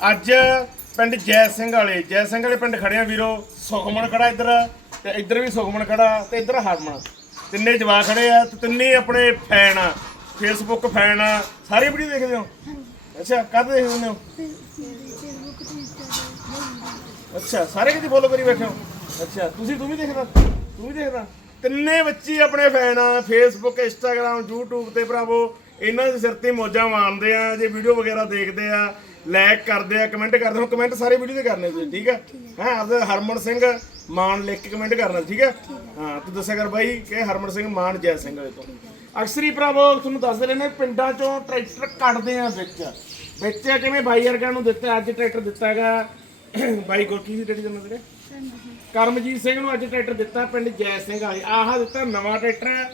ਅੱਜ ਪਿੰਡ ਜੈ ਸਿੰਘ ਵਾਲੇ ਜੈ ਸਿੰਘ ਵਾਲੇ ਪਿੰਡ ਖੜਿਆ ਵੀਰੋ। ਸੁਖਮਨ ਖੜਾ ਇੱਧਰ ਤੇ ਇੱਧਰ ਵੀ ਸੁਖਮਨ ਖੜਾ ਤੇ ਇੱਧਰ ਹਰਮਨ। ਤਿੰਨੇ ਜਵਾ ਖੜੇ ਆ ਤੇ ਤਿੰਨੇ ਆਪਣੇ ਫੈਨ ਆ। ਫੇਸਬੁੱਕ ਫੈਨ ਆ। ਸਾਰੀ ਵੀਡੀਓ ਦੇਖਦੇ ਹੋ? ਅੱਛਾ ਕਦ ਦੇਖਦੇ ਹੁੰਦੇ ਹੋ? ਅੱਛਾ ਸਾਰੇ ਕਿਤੇ ਫੋਲੋ ਕਰੀ ਬੈਠੇ ਹੋ? ਅੱਛਾ ਤੁਸੀਂ ਤੂੰ ਵੀ ਦੇਖਦਾ ਤੂੰ ਵੀ ਦੇਖਦਾ। ਤਿੰਨੇ ਬੱਚੇ ਆਪਣੇ ਫੈਨ ਆ ਫੇਸਬੁੱਕ ਇੰਸਟਾਗ੍ਰam YouTube ਤੇ ਭਰਾਵੋ ਇਹਨਾਂ ਦੇ ਸਿਰ ਤੇ ਮੌਜਾਂ ਮਾਣਦੇ ਆ ਜੇ ਵੀਡੀਓ ਵਗੈਰਾ ਦੇਖਦੇ ਆ। ਲਾਈਕ ਕਰਦੇ ਆ ਕਮੈਂਟ ਕਰਦੇ ਹੋ ਕਮੈਂਟ ਸਾਰੇ ਵੀਡੀਓ ਤੇ ਕਰਨੇ ਤੁਸੀਂ ਠੀਕ ਆ? ਹਾਂ, ਆਪਦੇ ਹਰਮਨ ਸਿੰਘ ਮਾਨ ਲਿਖ ਕੇ ਕਮੈਂਟ ਕਰਨਾ, ਠੀਕ ਹੈ ਹਾਂ, ਤੂੰ ਦੱਸਿਆ ਕਰ ਬਾਈ ਕਿ ਹਰਮਨ ਸਿੰਘ ਮਾਨ, ਜੈ ਸਿੰਘ ਹੋਏ ਤੋਂ। ਅਕਸਰ ਹੀ ਭਰਾਵੋ, ਤੁਹਾਨੂੰ ਦੱਸਦੇ ਰਹਿੰਦੇ ਪਿੰਡਾਂ ਚੋਂ ਟਰੈਕਟਰ ਕੱਢਦੇ ਆ ਵਿੱਚ। ਵਿੱਚ ਕਿਵੇਂ ਬਾਈ ਵਰਗਾ ਨੂੰ ਦਿੱਤਾ, ਅੱਜ ਟਰੈਕਟਰ ਦਿੱਤਾ ਹੈਗਾ। ਬਾਈ ਗੁਰਕੀ ਦੀ ਟਰੈਕਟਰ ਜਨਮ ਵੀਰੇ ਕਰਮਜੀਤ ਸਿੰਘ ਨੂੰ ਅੱਜ ਟਰੈਕਟਰ ਦਿੱਤਾ, ਪਿੰਡ ਜੈ ਸਿੰਘ ਆਏ ਆਹ ਦਿੱਤਾ ਨਵਾਂ ਟਰੈਕਟਰ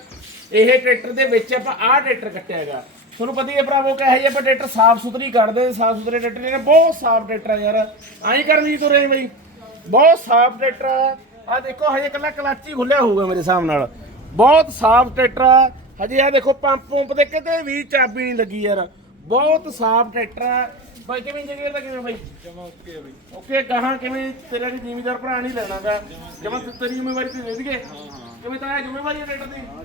ਇਹ ਟਰੈਕਟਰ ਦੇ ਵਿੱਚ ਆਪਾਂ ਆਹ ਟਰੈਕਟਰ ਕੱਟਿਆ ਹੈਗਾ। ਤੁਹਾਨੂੰ ਪਤਾ ਹੀ ਹੈ ਭਰਾਵੋ ਕਹੇ ਜੇ ਟਰੈਕਟਰ ਸਾਫ਼ ਸੁਥਰੀ ਕੱਢਦੇ ਸਾਫ਼ ਸੁਥਰੇ ਟਰੈਕਟਰ ਨੇ ਬਹੁਤ ਸਾਫ਼ ਟਰੈਕਟਰ ਆ ਯਾਰ ਆਈ ਕਰਮਜੀਤ ਤੁਰੇ ਬਈ। ਬਹੁਤ ਸਾਫ਼ ਟਰੈਕਟਰ ਆ ਆਹ ਦੇਖੋ ਹਜੇ ਕੱਲਾ ਕਲਾਚੀ ਖੁੱਲਿਆ ਹੋਊਗਾ ਮੇਰੇ ਹਿਸਾਬ ਨਾਲ। ਬਹੁਤ ਸਾਫ਼ ਟਰੈਕਟਰ ਆ ਹਜੇ ਆ ਦੇਖੋ ਪੰਪ ਪੰਪ ਤੇ ਕਿਤੇ ਵੀ ਚਾਬੀ ਨਹੀਂ ਲੱਗੀ ਯਾਰ। ਬਹੁਤ ਸਾਫ਼ ਟਰੈਕਟਰ ਆ ਬਾਈ ਕਿਵੇਂ ਇੰਜੀਨੀਅਰ ਦਾ ਕਿਵੇਂ ਬਾਈ? ਜਮਾ ਓਕੇ ਬਈ। ਓਕੇ ਕਹਾਂ ਕਿਵੇਂ ਤੇਰਾ ਵੀ ਜ਼ਿਮੀਦਾਰ ਭਰਾ ਨਹੀਂ ਲੈਣਾਗਾ? ਜਮਾ ਤੇਰੀ ਜ਼ਿੰਮੇਵਾਰੀ ਤੇ ਦੇ ਦਈਏ। ਕਿਵੇਂ ਤਾਂ ਜ਼ਿੰਮੇਵਾਰੀ ਹੈ ਟਰੈਕਟਰ ਦੀ? ਹਾਂ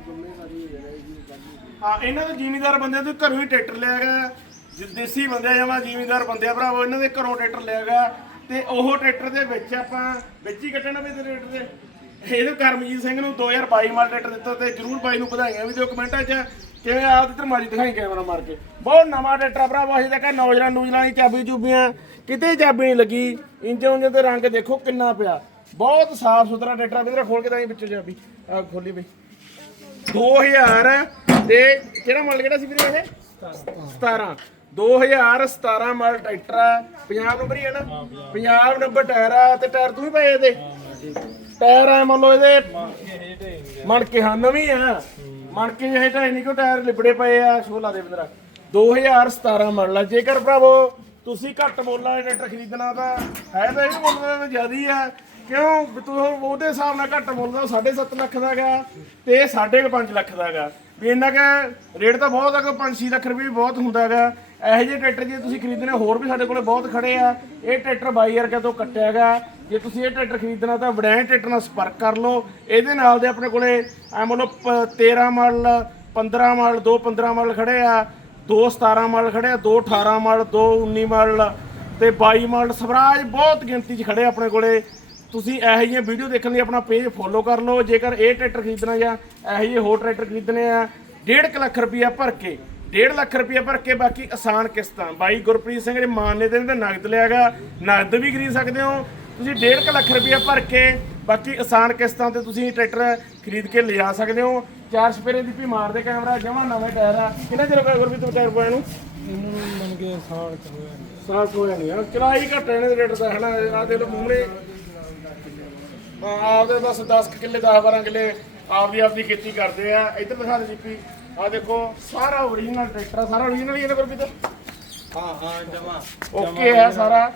ਹਾਂ, ਇਹਨਾਂ ਦੇ ਜ਼ਿਮੀਦਾਰ ਬੰਦਿਆਂ ਤੋਂ ਘਰੋਂ ਹੀ ਟਰੈਕਟਰ ਲਿਆਗਾ ਦੇਸੀ ਬੰਦੇ ਜਮਾ ਜ਼ਿਮੀਦਾਰ ਬੰਦੇ ਆ ਭਰਾਵੋ, ਇਹਨਾਂ ਦੇ ਘਰੋਂ ਟਰੈਕਟਰ ਲਿਆਗਾ ਤੇ ਉਹ ਟਰੈਕਟਰ ਦੇ ਵਿੱਚ ਆਪਾਂ ਵਿੱਚ ਹੀ ਕੱਟਣਾ ਵੀ ਤੇ ਟਰੈਕਟਰ ਦੇ ਇਹਨੂੰ ਕਰਮਜੀਤ ਸਿੰਘ ਨੂੰ 2022 ਮਾਡਲ ਟਰੈਕਟਰ ਦਿੱਤਾ ਤੇ ਜਰੂਰ ਬਾਈ ਨੂੰ ਵਧਾਈਆਂ ਵੀ ਦਿਓ ਕਮੈਂਟਾਂ 'ਚ ਕਿਵੇਂ ਆਪ ਇੱਧਰ ਮਾਰੀ ਦਿਖਾਈ ਕੈਮਰਾ ਮਾਰ ਕੇ। ਬਹੁਤ ਨਵਾਂ ਟਰੈਕਟਰ ਆ ਭਰਾਵੋ ਅਜੇ ਤੱਕ ਨੌਜਵਾਨ ਨੂਜਲਾਂ ਦੀ ਚਾਬੀ ਚੂਬੀਆਂ ਕਿਤੇ ਚਾਬੀ ਨਹੀਂ ਲੱਗੀ। ਇੰਜਨ ਉਂਜਨ ਤੇ ਰੰਗ ਦੇਖੋ ਕਿੰਨਾ ਪਿਆ। ਬਹੁਤ ਸਾਫ਼ ਸੁਥਰਾ ਟਰੈਕਟਰ ਆ ਵੀਰੇ ਖੋਲ ਕੇ ਤਾਂ ਵਿੱਚੋਂ ਚਾਬੀ। ਆ ਖੋਲੀ ਬਈ। 2000 ਤੇ ਕਿਹੜਾ ਮਾਡਲ, ਕਿਹੜਾ ਸੀ ਵੀਰੇ ਇਹ? 17 2017 ਮਾਡਲ ਟਰੈਕਟਰ ਆ। ਪੰਜਾਬ ਨੰਬਰ ਹੀ ਹੈ ਨਾ। ਪੰਜਾਬ ਨੰਬਰ ਟਾਇਰ ਆ ਤੇ ਟਾਇਰ ਤੂੰ ਵੀ ਪਾਏ ਇਹਦੇ? ਟਾਇਰ ਆ, ਮੰਨ ਲਓ ਇਹਦੇ ਮਣ ਕੇ ਹਾਂ, ਨਵੀਂ ਆ। ਮਣ ਕੇ ਇਹ ਤਾਂ ਨਹੀਂ ਕੋ ਟਾਇਰ ਲਿਬੜੇ ਪਏ ਆ। ਸ਼ੋਲਾ ਦੇ ਬਿੰਦਰਾ। 2017 ਮਾਡਲ ਆ। ਜੇਕਰ ਭਰਾਵੋ, ਤੁਸੀਂ ਘੱਟ ਬੋਲਾਂ ਇਹ ਟਰੈਕਟਰ ਖਰੀਦਣਾ ਤਾਂ ਹੈ ਤਾਂ ਇਹ ਮੁੱਲ ਤਾਂ ਜ਼ਿਆਦੀ ਆ। ਕਿਉਂ? ਵੀ ਤੂੰ ਉਹਦੇ ਹਿਸਾਬ ਨਾਲ ਘੱਟ ਬੋਲਦਾ 7.5 ਲੱਖ ਦਾ ਗਾ ਤੇ ਇਹ 5.5 ਲੱਖ ਦਾ ਗਾ ਵੀ ਇੰਨਾ ਕਿ ਰੇਟ ਤਾਂ ਬਹੁਤ ਆ ਕਿ 5-6 ਲੱਖ ਰੁਪਏ ਵੀ ਬਹੁਤ ਹੁੰਦਾ ਗਾ ਇਹੋ ਜਿਹੇ ਟਰੈਕਟਰ ਜੇ ਤੁਸੀਂ ਖਰੀਦਣੇ, ਹੋਰ ਵੀ ਸਾਡੇ ਕੋਲੇ ਬਹੁਤ ਖੜੇ ਆ। ਇਹ ਟਰੈਕਟਰ 22 ਰੁਪਏ ਤੋਂ ਕੱਟਿਆ ਗਾ ਜੇ ਤੁਸੀਂ ਇਹ ਟਰੈਕਟਰ ਖਰੀਦਣਾ ਤਾਂ ਵਡੈਂ ਟਰੈਕਟਰ ਨਾਲ ਸੰਪਰਕ ਕਰ ਲਓ। ਇਹਦੇ ਨਾਲ ਦੇ ਆਪਣੇ ਕੋਲੇ ਐ ਮਤਲਬ 13 ਮਾਡਲ 15 ਮਾਡਲ 2 15 ਮਾਡਲ ਖੜੇ ਆ 2 17 ਮਾਡਲ ਖੜੇ ਆ 2 18 ਮਾਡਲ 2 19 ਮਾਡਲ ਤੇ 22 ਮਾਡਲ ਸਵਰਾਜ ਬਹੁਤ ਗਿਣਤੀ 'ਚ ਖੜੇ ਆਪਣੇ ਕੋਲੇ। ਤੁਸੀਂ ਇਹੋ ਜਿਹੀਆਂ ਵੀਡੀਓ ਦੇਖਣ ਲਈ ਆਪਣਾ ਪੇਜ ਫੋਲੋ ਕਰ ਲਓ। ਜੇਕਰ ਇਹ ਟਰੈਕਟਰ ਖਰੀਦਣਾ ਜਾਂ ਇਹੋ ਜਿਹੇ ਹੋਰ ਟਰੈਕਟਰ ਖਰੀਦਣੇ ਆ 1.5 ਲੱਖ ਰੁਪਇਆ ਭਰ ਕੇ 1.5 ਲੱਖ ਰੁਪਇਆ ਭਰ ਕੇ ਬਾਕੀ ਆਸਾਨ ਕਿਸ਼ਤਾਂ। ਬਾਈ ਗੁਰਪ੍ਰੀਤ ਸਿੰਘ ਦੇ ਮਾਨ ਨੇ ਤੇ ਨਗਦ ਲਿਆਗਾ ਨਗਦ ਵੀ ਖਰੀਦ ਸਕਦੇ ਹੋ। ਤੁਸੀਂ 1.5 ਲੱਖ ਰੁਪਇਆ ਭਰ ਕੇ ਬਾਕੀ ਆਸਾਨ ਕਿਸ਼ਤਾਂ ਤੇ ਤੁਸੀਂ ਟਰੈਕਟਰ ਖਰੀਦ ਕੇ ਲਿਜਾ ਸਕਦੇ ਹੋ। ਚਾਰ ਸਪੇਰੇ ਦੀ ਵੀ ਮਾਰਦੇ ਕੈਮਰਾ ਜਮਾ ਨਵੇਂ ਟਾਇਰ ਆ। ਕਿੰਨਾ ਚਿਰ ਹੋ ਗਿਆ ਗੁਰਪ੍ਰੀਤ ਟਾਇਰ ਪਾਇਆ ਨੂੰ? ਇਹਨੂੰ ਮੰਨ ਕੇ ਸਾਲ ਹੋਇਆ। ਸਾਲ ਹੋਇਆ ਨਹੀਂ ਚਲਾਈ ਘੱਟ ਇਹਨੇ ਰੇਟ ਦਾ ਹੈ ਨਾ ਆ ਦੇ ਲੋ ਮੂਹਰੇ। ਆਪਦੇ ਬਸ 10 ਕਿੱਲੇ 10 12 ਕਿੱਲੇ ਆਪਦੀ ਆਪਦੀ ਖੇਤੀ ਕਰਦੇ ਆ। ਇੱਧਰ ਦਿਖਾ ਦੇ ਜੀਪੀ। ਆ ਦੇਖੋ ਸਾਰਾ ਓਰੀਜਨਲ ਟਰੈਕਟਰ ਸਾਰਾ ਓਰੀਜਨਲ ਹੀ ਇਹਦੇ ਕੋਲ ਵੀ ਤਾਂ ਹਾਂ ਹਾਂ ਜਮਾ। ਓਕੇ ਹੈ ਸਾਰਾ।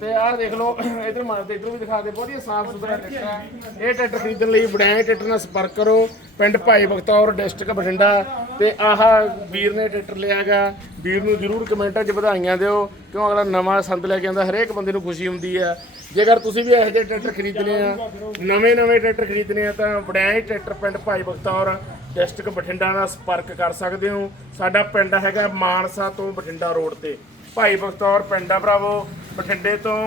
ਤੇ ਆਹ ਦੇਖ ਲਓ ਇਧਰ ਮਾਰਦੇ ਇਧਰ ਵੀ ਦਿਖਾ ਦੇ ਬਹੁਤ ਸਾਫ਼ ਸੁਥਰਾ ਟਰੈਕਟਰ ਇਹ ਟਰੈਕਟਰ ਖਰੀਦਣ ਲਈ ਬੜਾਏ ਟਰੈਕਟਰ ਨਾਲ ਸੰਪਰਕ ਕਰੋ। ਪਿੰਡ ਭਾਈ ਬਖਤੌਰ ਡਿਸਟ੍ਰਿਕਟ ਬਠਿੰਡਾ। ਤੇ ਆਹ ਵੀਰ ਨੇ ਟਰੈਕਟਰ ਲਿਆਗਾ ਵੀਰ ਨੂੰ ਜਰੂਰ ਕਮੈਂਟਾਂ 'ਚ ਵਧਾਈਆਂ ਦਿਓ। ਕਿਉਂ ਅਗਲਾ ਨਵਾਂ ਸੰਦ ਲੈ ਕੇ ਆਉਂਦਾ ਹਰੇਕ ਬੰਦੇ ਨੂੰ ਖੁਸ਼ੀ ਹੁੰਦੀ ਹੈ ਜੇਕਰ ਤੁਸੀਂ ਵੀ ਇਹੋ ਜਿਹੇ ਟਰੈਕਟਰ ਖਰੀਦਣੇ ਆ, ਨਵੇਂ ਨਵੇਂ ਟਰੈਕਟਰ ਖਰੀਦਣੇ ਆ, ਤਾਂ ਵਡਿਆਈ ਟਰੈਕਟਰ ਪਿੰਡ ਭਾਈ ਬਖਤੌਰ, ਡਿਸਟ੍ਰਿਕਟ ਬਠਿੰਡਾ ਨਾਲ ਸੰਪਰਕ ਕਰ ਸਕਦੇ ਹੋ। ਸਾਡਾ ਪਿੰਡ ਹੈਗਾ ਮਾਨਸਾ ਤੋਂ ਬਠਿੰਡਾ ਰੋਡ ਤੇ। ਭਾਈ ਬਖਤੌਰ ਪਿੰਡ ਆ ਭਰਾਵੋ, ਬਠਿੰਡੇ ਤੋਂ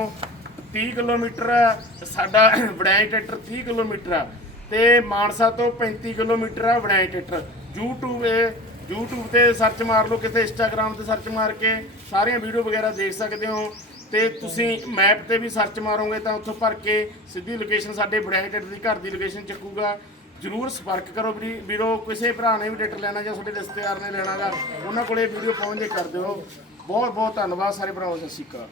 30 ਕਿਲੋਮੀਟਰ ਆ ਸਾਡਾ ਵਡਿਆਈ ਟਰੈਕਟਰ 30 ਕਿਲੋਮੀਟਰ ਆ। ਤੇ ਮਾਨਸਾ ਤੋਂ 35 ਕਿਲੋਮੀਟਰ ਆ ਵਡਿਆਈ ਟਰੈਕਟਰ। YouTube ਇਹ YouTube ਤੇ ਸਰਚ ਮਾਰ ਲਓ, ਕਿਤੇ Instagram ਤੇ ਸਰਚ ਮਾਰ ਕੇ ਸਾਰੀਆਂ ਵੀਡੀਓ ਵਗੈਰਾ ਦੇਖ ਸਕਦੇ ਹੋ। ਤੇ ਤੁਸੀਂ ਮੈਪ ਤੇ ਵੀ ਸਰਚ ਮਾਰੋਗੇ ਤਾਂ ਉੱਥੋਂ ਭਰ ਕੇ ਸਿੱਧੀ ਲੋਕੇਸ਼ਨ ਸਾਡੇ ਵੜਾਈ ਟਰੈਕਟਰ ਦੀ ਘਰ ਦੀ ਲੋਕੇਸ਼ਨ ਚੱਕੂਗਾ। ਜਰੂਰ ਸੰਪਰਕ ਕਰੋ ਵੀਰੀ- ਵੀਰੋ, ਕਿਸੇ ਭਰਾ ਨੇ ਵੀ ਟਰੈਕਟਰ ਲੈਣਾ ਜਾਂ ਤੁਹਾਡੇ ਰਿਸ਼ਤੇਦਾਰ ਨੇ ਲੈਣਾ ਗਾ, ਉਹਨਾਂ ਕੋਲੇ ਵੀਡੀਓ ਪਹੁੰਚ ਜੇ ਕਰ ਦਿਓ। ਬਹੁਤ ਬਹੁਤ ਧੰਨਵਾਦ ਸਾਰੇ ਭਰਾਵਾਂ ਸਤਿ ਸ਼੍ਰੀ ਅਕਾਲ।